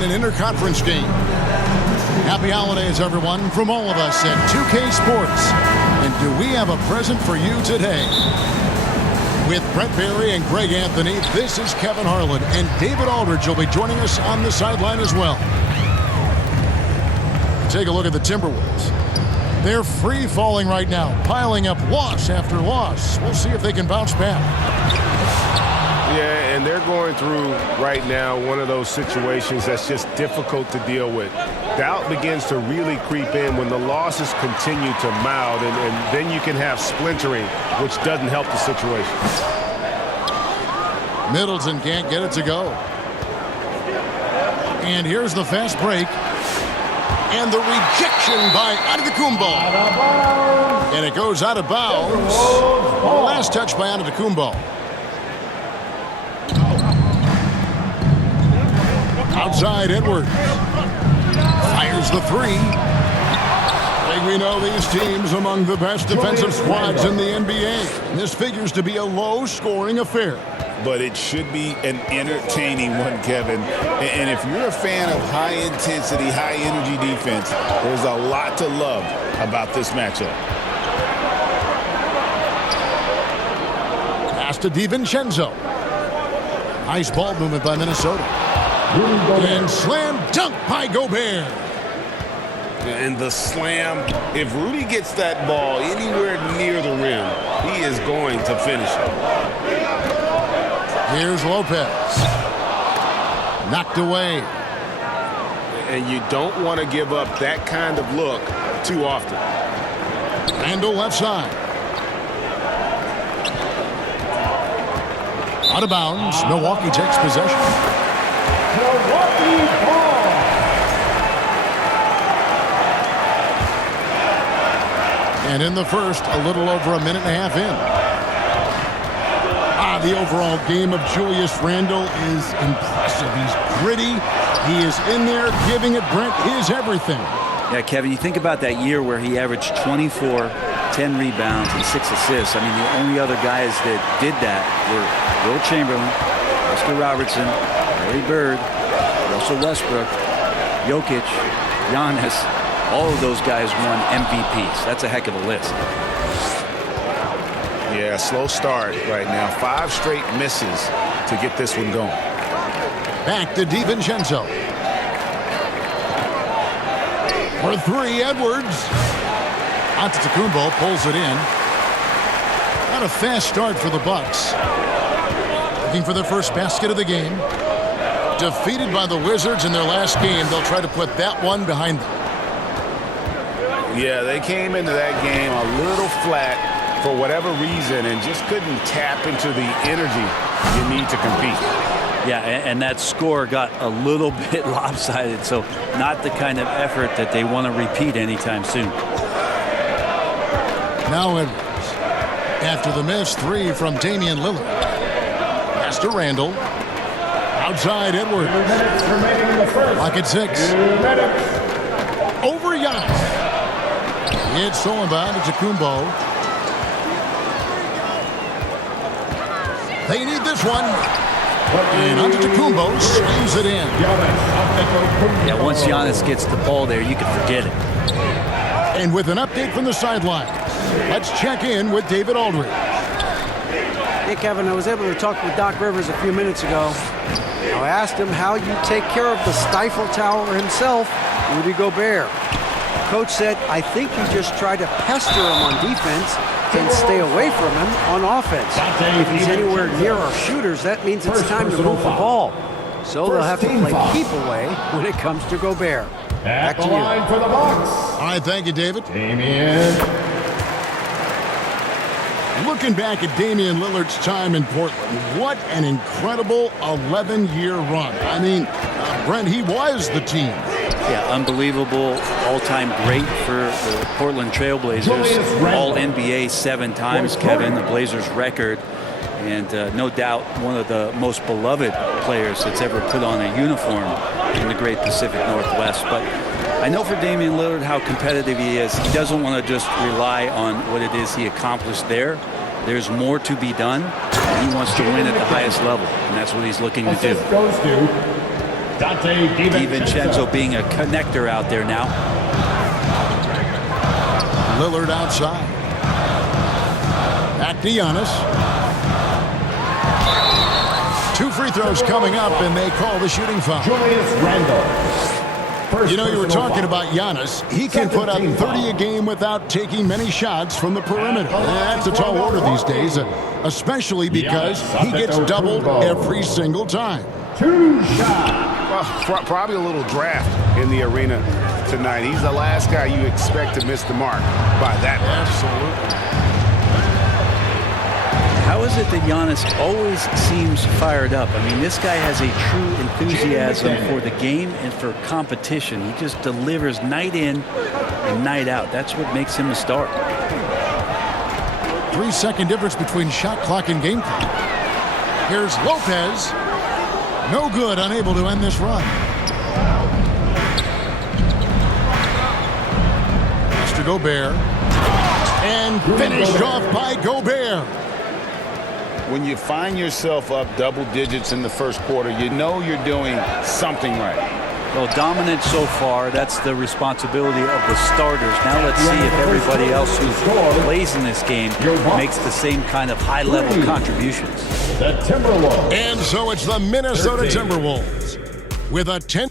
An interconference game. Happy holidays, everyone, from all of us at 2K Sports. And do we have a present for you today? With Brent Barry and Greg Anthony, this is Kevin Harlan, and David Aldridge will be joining us on the sideline as well. Take a look at the Timberwolves. They're free-falling right now, piling up loss after loss. We'll see if they can bounce back. Yeah, and they're going through right now one of those situations that's just difficult to deal with. Doubt begins to really creep in when the losses continue to mount, and then you can have splintering, which doesn't help the situation. Middleton can't get it to go. And here's the fast break. And the rejection by Antetokounmpo. And it goes out of bounds. Last touch by Antetokounmpo. Outside Edwards. Fires the three. I think we know these teams among the best defensive squads in the NBA. This figures to be a low-scoring affair. But it should be an entertaining one, Kevin. And if you're a fan of high-intensity, high-energy defense, there's a lot to love about this matchup. Pass to DiVincenzo. Nice ball movement by Minnesota. And slam dunk by Gobert. And the slam, if Rudy gets that ball anywhere near the rim, he is going to finish it. Here's Lopez. Knocked away. And you don't want to give up that kind of look too often. Randle left side. Out of bounds. Milwaukee takes possession. Milwaukee ball. And in the first, a little over a minute and a half in. The overall game of Julius Randle is impressive. He's gritty. He is in there giving it, Brent, his everything. Yeah, Kevin, you think about that year where he averaged 24, 10 rebounds, and 6 assists. I mean, the only other guys that did that were Will Chamberlain, Oscar Robertson, Larry Bird, Russell Westbrook, Jokic, Giannis. All of those guys won MVPs. That's a heck of a list. Yeah, slow start right now. 5 straight misses to get this one going. Back to DiVincenzo. For 3, Edwards. Antetokounmpo pulls it in. Not a fast start for the Bucks. Looking for their first basket of the game. Defeated by the Wizards in their last game, they'll try to put that one behind them. Yeah, they came into that game a little flat for whatever reason and just couldn't tap into the energy you need to compete. Yeah, and that score got a little bit lopsided, so not the kind of effort that they want to repeat anytime soon. Now Edwards. After the miss, 3 from Damian Lillard. Pass to Randle. Outside Edwards. Lock at 6. Over Giannis. It's stolen by Antetokounmpo. They need this one. And Antetokounmpo slams it in. Yeah, once Giannis gets the ball there, you can forget it. And with an update from the sidelines, let's check in with David Aldridge. Hey, Kevin, I was able to talk with Doc Rivers a few minutes ago. I asked him how you take care of the Stifle Tower himself, Rudy Gobert. Coach said, I think you just try to pester him on defense and stay away from him on offense. If he's anywhere near our shooters, that means it's time to move the ball. So they'll have to play keep away when it comes to Gobert. Back to you. For the Bucks. All right, thank you, David. Damian. Looking back at Damian Lillard's time in Portland, what an incredible 11-year run. I mean, Brent, he was the team. Yeah, unbelievable, all-time great for the Portland Trailblazers. All-NBA 7 times, Kevin, the Blazers record. And no doubt one of the most beloved players that's ever put on a uniform in the great Pacific Northwest. But I know for Damian Lillard how competitive he is. He doesn't want to just rely on what it is he accomplished there. There's more to be done. He wants to win at the highest level, and that's what he's looking to do. DiVincenzo being a connector out there now. Lillard outside. Back to Giannis. 2 free throws coming up, and they call the shooting foul. Julius Randle. You know, you were talking about Giannis. He can put up 30 a game without taking many shots from the perimeter. That's a tall order these days, especially because he gets doubled every single time. 2 shots. Well, probably a little draft in the arena tonight. He's the last guy you expect to miss the mark by that much. Absolutely. How is it that Giannis always seems fired up? I mean, this guy has a true enthusiasm for the game and for competition. He just delivers night in and night out. That's what makes him a star. 3-second difference between shot clock and game clock. Here's Lopez. No good, unable to end this run. Mr. Gobert. And finished off by Gobert. When you find yourself up double digits in the first quarter, you know you're doing something right. Well, dominant so far. That's the responsibility of the starters. Now let's see if everybody else who plays in this game makes the same kind of high-level contributions. The Timberwolves. And so it's the Minnesota Timberwolves with a 10.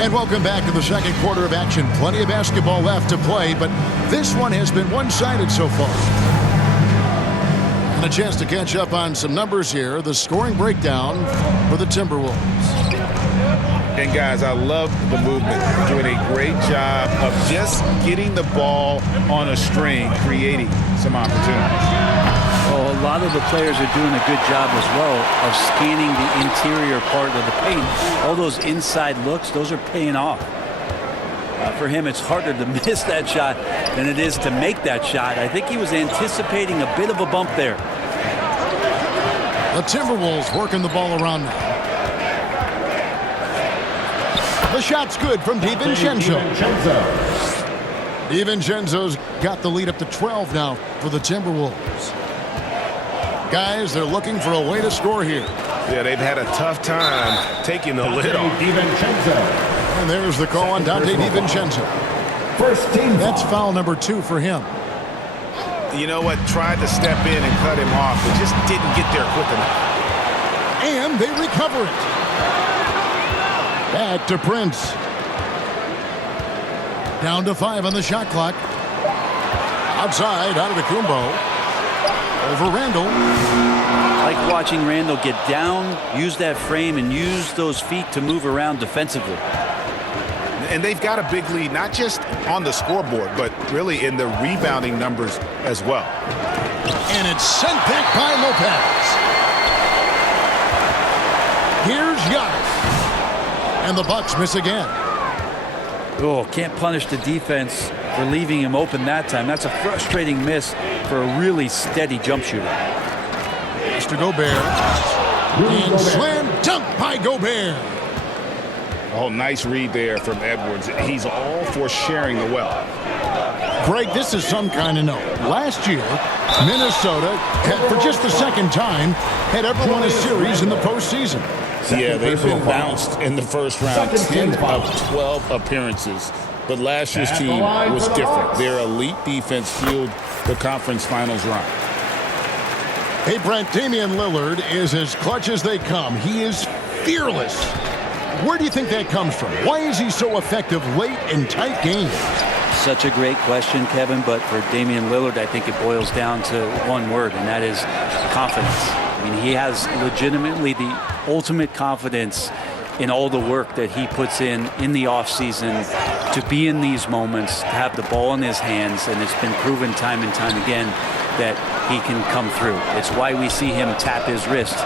And welcome back to the second quarter of action. Plenty of basketball left to play, but this one has been one-sided so far. And a chance to catch up on some numbers here. The scoring breakdown for the Timberwolves. And guys, I love the movement. Doing a great job of just getting the ball on a string, creating some opportunities. Well, a lot of the players are doing a good job as well of scanning the interior part of the paint. All those inside looks, those are paying off. For him, it's harder to miss that shot than it is to make that shot. I think he was anticipating a bit of a bump there. The Timberwolves working the ball around now. The shot's good from DiVincenzo. DiVincenzo's got the lead up to 12 now for the Timberwolves. Guys, they're looking for a way to score here. Yeah, they've had a tough time taking the lid off. And there's the call on Dante DiVincenzo. First team. That's foul number 2 for him. You know what? Tried to step in and cut him off, but just didn't get there quick enough. And they recover it. Back to Prince. Down to 5 on the shot clock. Outside, out of the Kumbo. Over Randle. I like watching Randle get down, use that frame, and use those feet to move around defensively. And they've got a big lead, not just on the scoreboard, but really in the rebounding numbers as well. And it's sent back by Lopez. Here's Giannis. And the Bucks miss again. Oh, can't punish the defense for leaving him open that time. That's a frustrating miss for a really steady jump shooter. Mr. Gobert. And slam dunk by Gobert. Oh, nice read there from Edwards. He's all for sharing the wealth. Greg, this is some kind of note. Last year, Minnesota, for just the second time, had ever won a series in the postseason. Yeah, they've been bounced in the first round, 10 of 12 appearances. But last year's team was different. Their elite defense fueled the conference finals run. Hey, Brent, Damian Lillard is as clutch as they come. He is fearless. Where do you think that comes from? Why is he so effective late in tight games? Such a great question, Kevin, but for Damian Lillard, I think it boils down to one word, and that is confidence. I mean, he has legitimately the ultimate confidence in all the work that he puts in the offseason to be in these moments, to have the ball in his hands, and it's been proven time and time again that he can come through. It's why we see him tap his wrist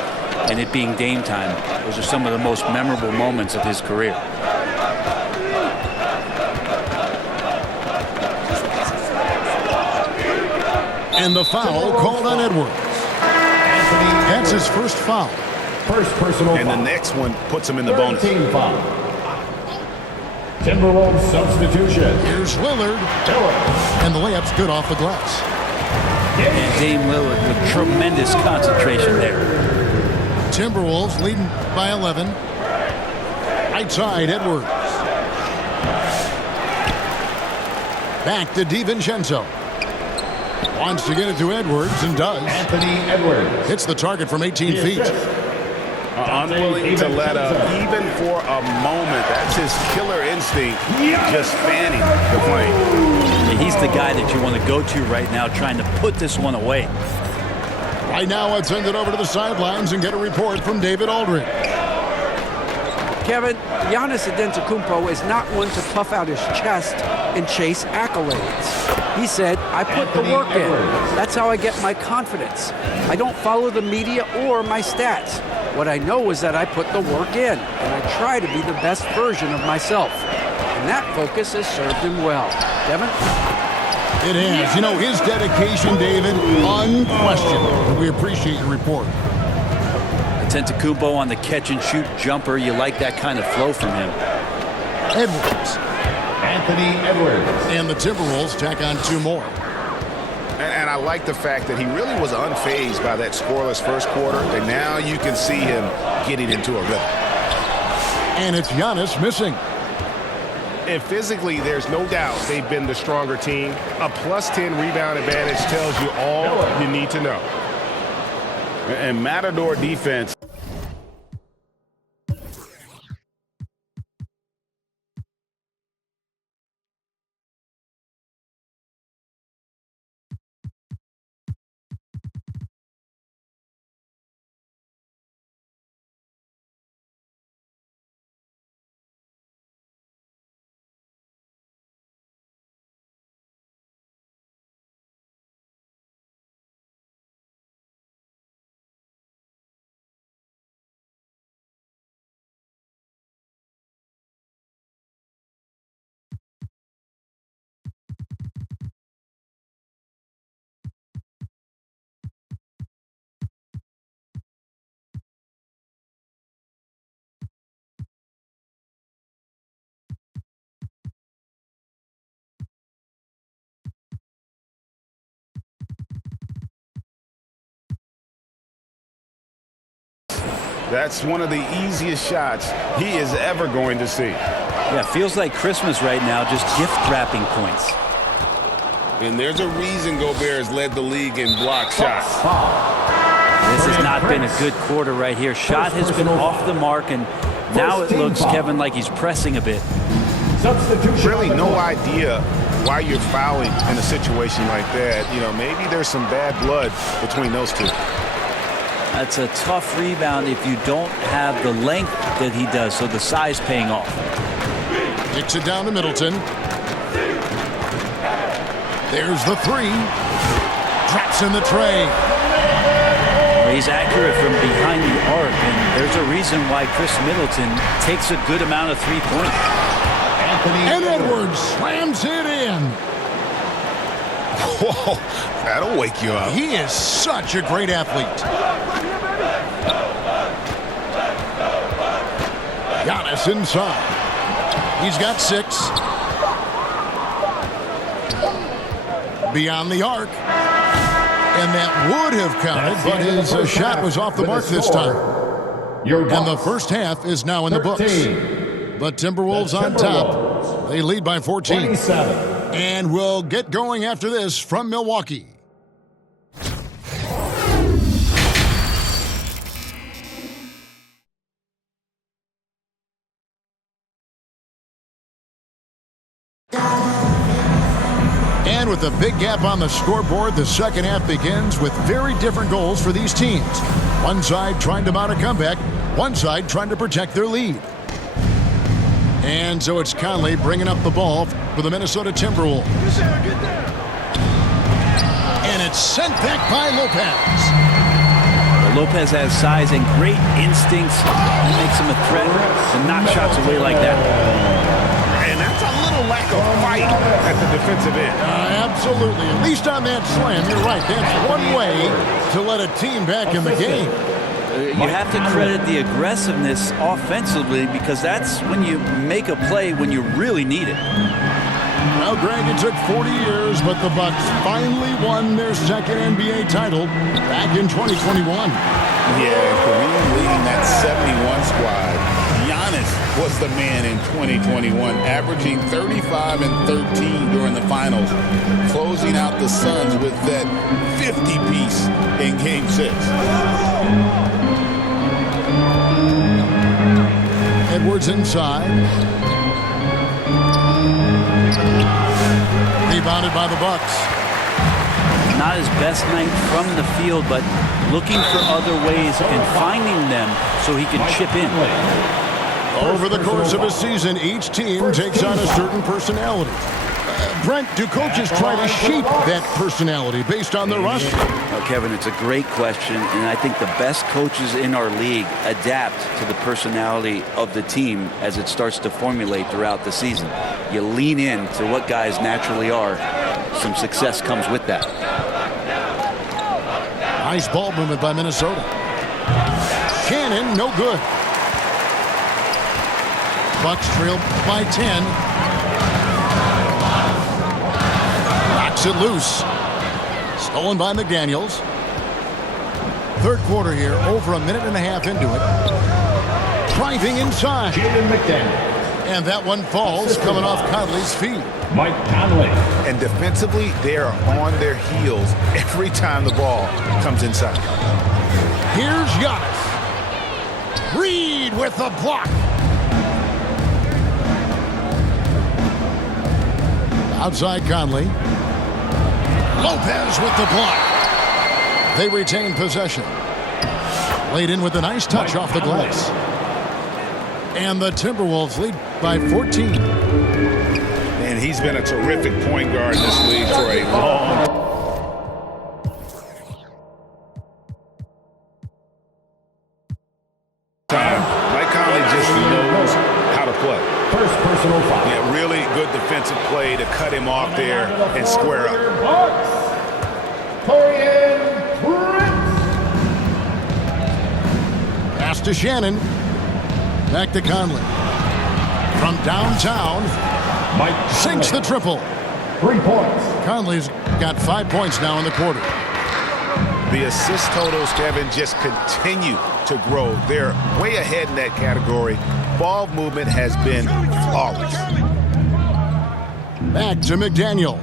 and it being Dame time. Those are some of the most memorable moments of his career. And the foul called on Edwards. That's his first foul. First personal And foul. the next one puts him in the bonus. Team foul. Timberwolves substitution. Here's Lillard. And the layup's good off the glass. And Dame Lillard with tremendous concentration there. Timberwolves leading by 11. Right side, Edwards. Back to DiVincenzo. Wants to get it to Edwards and does. Anthony Edwards. Hits the target from 18 feet. Unwilling to let up, even for a moment. That's his killer instinct, just fanning the plane. He's the guy that you want to go to right now, trying to put this one away. Right now, let's send it over to the sidelines and get a report from David Aldridge. Kevin, Giannis Antetokounmpo is not one to puff out his chest and chase accolades. He said, I put the work in. That's how I get my confidence. I don't follow the media or my stats. What I know is that I put the work in, and I try to be the best version of myself. And that focus has served him well. Kevin? It has. You know, his dedication, David, unquestioned. We appreciate your report. Antetokounmpo on the catch-and-shoot jumper. You like that kind of flow from him. Edwards. Anthony Edwards. And the Timberwolves tack on 2 more. And I like the fact that he really was unfazed by that scoreless first quarter, and now you can see him getting into a rhythm. And it's Giannis missing. And physically, there's no doubt they've been the stronger team. A +10 rebound advantage tells you all you need to know. And Matador defense. That's one of the easiest shots he is ever going to see. Yeah, feels like Christmas right now, just gift wrapping points. And there's a reason Gobert has led the league in block shots. This has not been a good quarter right here. Shot has been off the mark, and now it looks, Kevin, like he's pressing a bit. Really no idea why you're fouling in a situation like that. You know, maybe there's some bad blood between those two. That's a tough rebound if you don't have the length that he does, so the size paying off. Kicks it down to Middleton. There's the 3. Drops in the tray. He's accurate from behind the arc, and there's a reason why Chris Middleton takes a good amount of three-point. And Edwards slams it in. Whoa, that'll wake you up. He is such a great athlete. Giannis inside. He's got 6. Beyond the arc. And that would have counted, but his shot was off the mark this time. And the first half is now in the books. The Timberwolves on top. They lead by 14. 27. And we'll get going after this from Milwaukee. And with a big gap on the scoreboard, the second half begins with very different goals for these teams. One side trying to mount a comeback, one side trying to protect their lead. And so it's Conley bringing up the ball for the Minnesota Timberwolves. And it's sent back by Lopez. Lopez has size and great instincts. That makes him a threat to knock shots away like that. And that's a little lack of fight at the defensive end. Absolutely. At least on that slam, you're right. That's one way to let a team back in the game. You have to credit the aggressiveness offensively, because that's when you make a play when you really need it. Well, Greg, it took 40 years, but the Bucks finally won their second NBA title back in 2021. Yeah, Kareem leading that 71 squad. Giannis was the man in 2021, averaging 35 and 13 during the finals, closing out the Suns with that 50-piece in Game 6. Edwards inside. Rebounded by the Bucks. Not his best night from the field, but looking for other ways and finding them so he can chip in. Over the course of a season, each team takes on a certain personality. Brent, do coaches try to shape that personality based on their roster? Well, Kevin, it's a great question, and I think the best coaches in our league adapt to the personality of the team as it starts to formulate throughout the season. You lean in to what guys naturally are. Some success comes with that. Nice ball movement by Minnesota. Shannon, no good. Bucks trail by 10. Knocks it loose. Stolen by McDaniels. Third quarter here, over a minute and a half into it. Driving inside. And that one falls, coming off Conley's feet. Mike Conley. And defensively, they are on their heels every time the ball comes inside. Here's Giannis. Reed with the block. Outside Conley. Lopez with the block. They retain possession. Laid in with a nice touch off the glass. And the Timberwolves lead by 14. And he's been a terrific point guard in this league for a long time. Mike Conley just knows how to play. First personal foul. Yeah, really good defensive play to cut him off there and square up. Pass to Shannon. Back to Conley. From downtown, Mike sinks the triple. 3 points. Conley's got 5 points now in the quarter. The assist totals, Kevin, just continue to grow. They're way ahead in that category. Ball movement has been flawless. Back to McDaniels.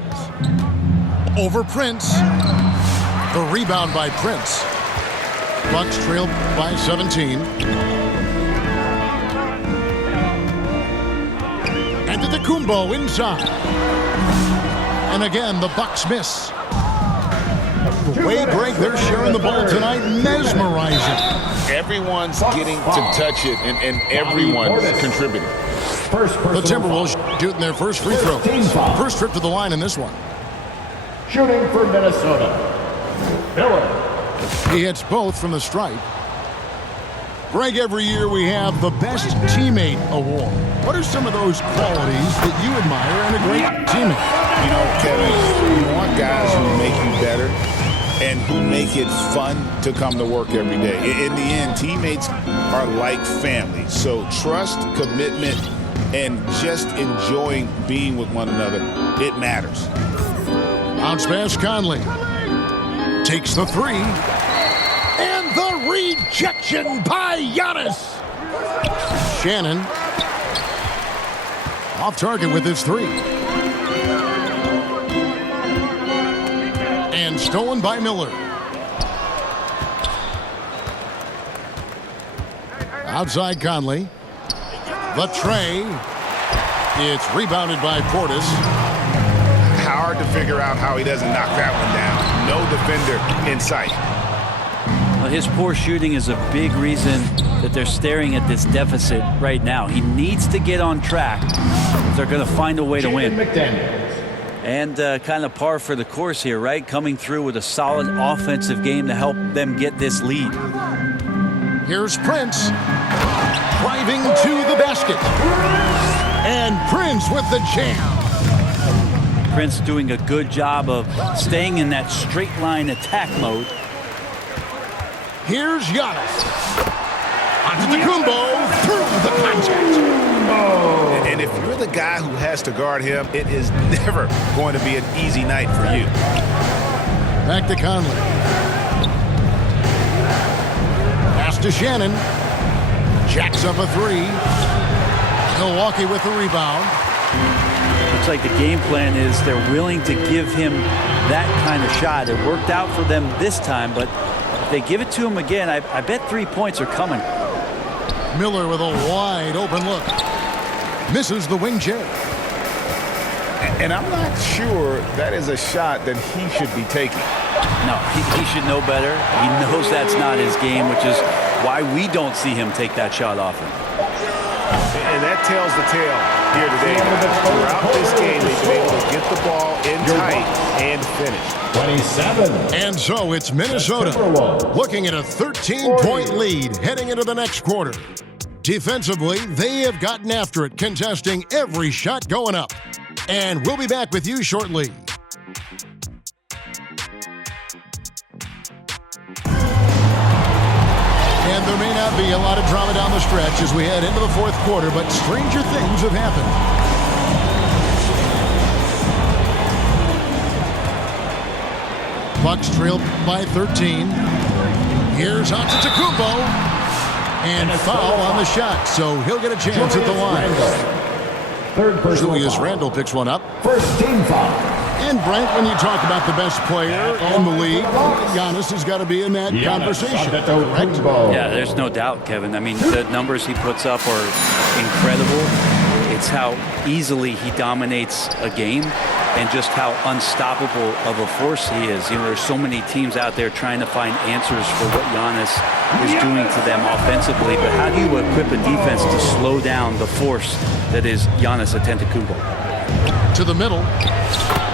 Over Prince. The rebound by Prince. Bucks trail by 17. And to the Kumbo inside. And again, the Bucks miss. The way, Greg, they're sharing the ball tonight, mesmerizing. Everyone's getting to touch it, and everyone's contributing. The Timberwolves shooting their first free throw. First trip to the line in this one. Shooting for Minnesota. Miller. He hits both from the stripe. Greg, every year we have the Best Teammate Award. What are some of those qualities that you admire in a great teammate? You know, Kevin, you want guys who make you better and who make it fun to come to work every day. In the end, teammates are like family. So trust, commitment, and just enjoying being with one another, it matters. Bounce pass, Conley. Takes the three. And the rejection by Giannis. Shannon off target with his three. And stolen by Miller. Outside Conley. The tray. It's rebounded by Portis. Hard to figure out how he doesn't knock that one down. No defender in sight. Well, his poor shooting is a big reason that they're staring at this deficit right now. He needs to get on track if they're going to find a way to win. And kind of par for the course here, right? Coming through with a solid offensive game to help them get this lead. Here's Prince driving to the basket. And Prince with the jam. Prince doing a good job of staying in that straight line attack mode. Here's Giannis. Antetokounmpo through the contact. And if you're the guy who has to guard him, it is never going to be an easy night for you. Back to Conley. Pass to Shannon. Jacks up a three. Milwaukee with the rebound. Looks like the game plan is they're willing to give him that kind of shot. It worked out for them this time, but if they give it to him again, I bet 3 points are coming. Miller with a wide open look. Misses the wing chair. And I'm not sure that is a shot that he should be taking. No, he should know better. He knows that's not his game, which is why we don't see him take that shot often. And that tells the tale here today. Throughout this game, they've been able to get the ball in tight and finish. 27. And so it's Minnesota looking at a 13-point lead heading into the next quarter. Defensively, they have gotten after it, contesting every shot going up. And we'll be back with you shortly. And there may not be a lot of drama down the stretch as we head into the fourth quarter, but stranger things have happened. Bucks trail by 13. Here's Antetokounmpo. And foul on the shot, so he'll get a chance at the line. Third personal Julius foul. Randle picks one up. First team foul. And Brent, when you talk about the best player in the league, Giannis has got to be in that conversation, correct? Yeah, there's no doubt, Kevin. I mean, the numbers he puts up are incredible. It's how easily he dominates a game and just how unstoppable of a force he is. You know, there's so many teams out there trying to find answers for what Giannis is doing to them offensively, but how do you equip a defense to slow down the force that is Giannis Antetokounmpo? To the middle.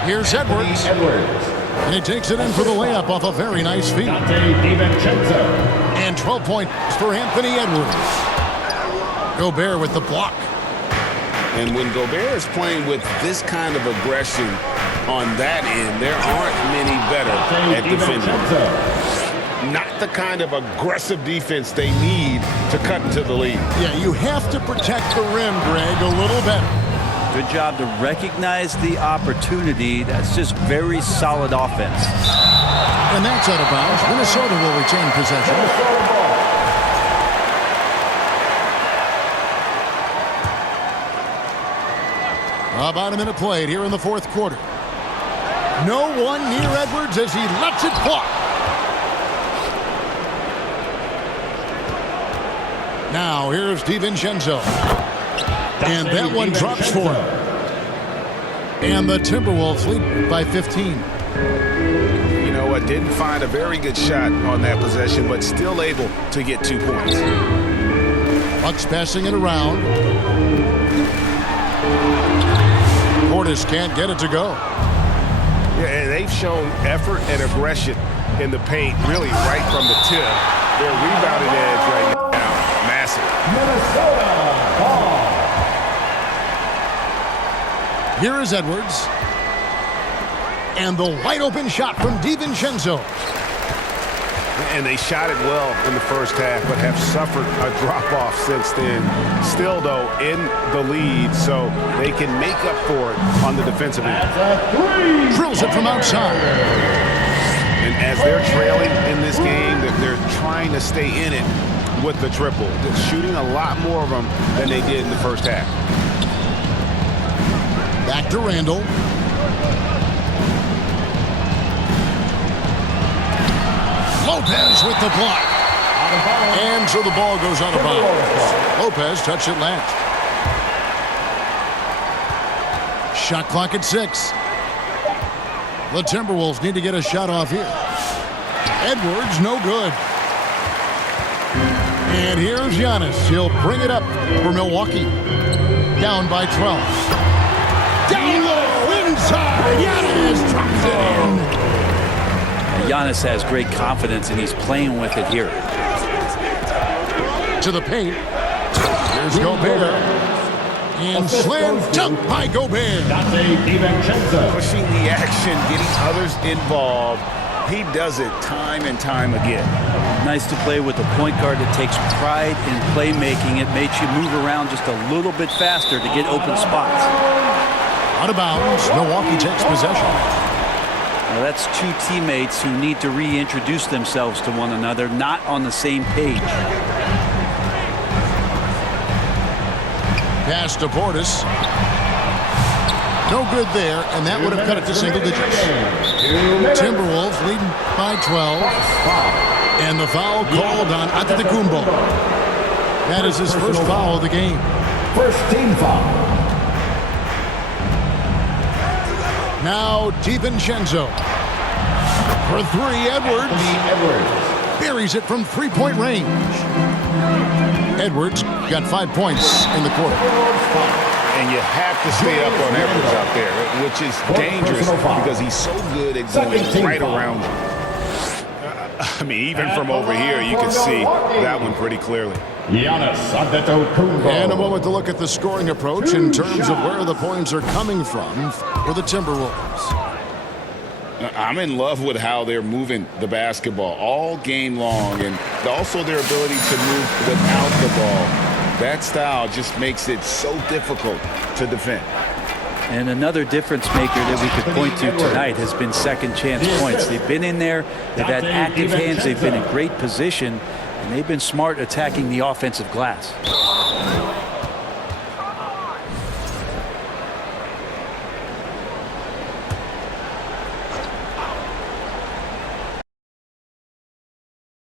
Here's Edwards. And he takes it in for the layup off a very nice feed. And 12 points for Anthony Edwards. Gobert with the block. And when Gobert is playing with this kind of aggression on that end, there aren't many better at defending. Not the kind of aggressive defense they need to cut into the lead. Yeah, you have to protect the rim, Greg, a little better. Good job to recognize the opportunity. That's just very solid offense. And that's out of bounds. Minnesota will retain possession. About a minute played here in the fourth quarter. No one near Edwards as he lets it fly. Now here's DiVincenzo. And that one drops for him. And the Timberwolves lead by 15. You know what? Didn't find a very good shot on that possession, but still able to get 2 points. Bucks passing it around. Portis can't get it to go. Yeah, and they've shown effort and aggression in the paint, really right from the tip. Their rebounding edge right now, massive. Minnesota ball. Here is Edwards. And the wide open shot from DiVincenzo. And they shot it well in the first half, but have suffered a drop-off since then. Still, though, in the lead, so they can make up for it on the defensive end. Drills it from outside. And as they're trailing in this game, they're trying to stay in it with the triple. They're shooting a lot more of them than they did in the first half. Back to Randle. Lopez with the block. And so the ball goes out of bounds. Lopez touched it last. Shot clock at 6. The Timberwolves need to get a shot off here. Edwards, no good. And here's Giannis. He'll bring it up for Milwaukee. Down by 12. Down low, inside. Giannis drops it in. Giannis has great confidence, and he's playing with it here. To the paint. Here's Gobert. And slam dunk by Gobert. Pushing the action, getting others involved. He does it time and time again. Nice to play with a point guard that takes pride in playmaking. It makes you move around just a little bit faster to get open spots. Out of bounds. Milwaukee takes possession. Now that's two teammates who need to reintroduce themselves to one another, not on the same page. Pass to Portis. No good there, and that would have cut it to single digits. Timberwolves leading by 12. And the foul called on Antetokounmpo. That is his first foul of the game. First team foul. Now DiVincenzo. For three, Edwards. Buries it from three-point range. Edwards got 5 points in the quarter. And you have to stay up on Edwards out there, which is dangerous because he's so good at going right around you. I mean, even from over here, you can see that one pretty clearly. And a moment to look at the scoring approach in terms of where the points are coming from for the Timberwolves. I'm in love with how they're moving the basketball all game long, and also their ability to move without the ball. That style just makes it so difficult to defend. And another difference maker that we could point to tonight has been second chance points. They've been in there, they've had active hands, they've been in great position, and they've been smart attacking the offensive glass.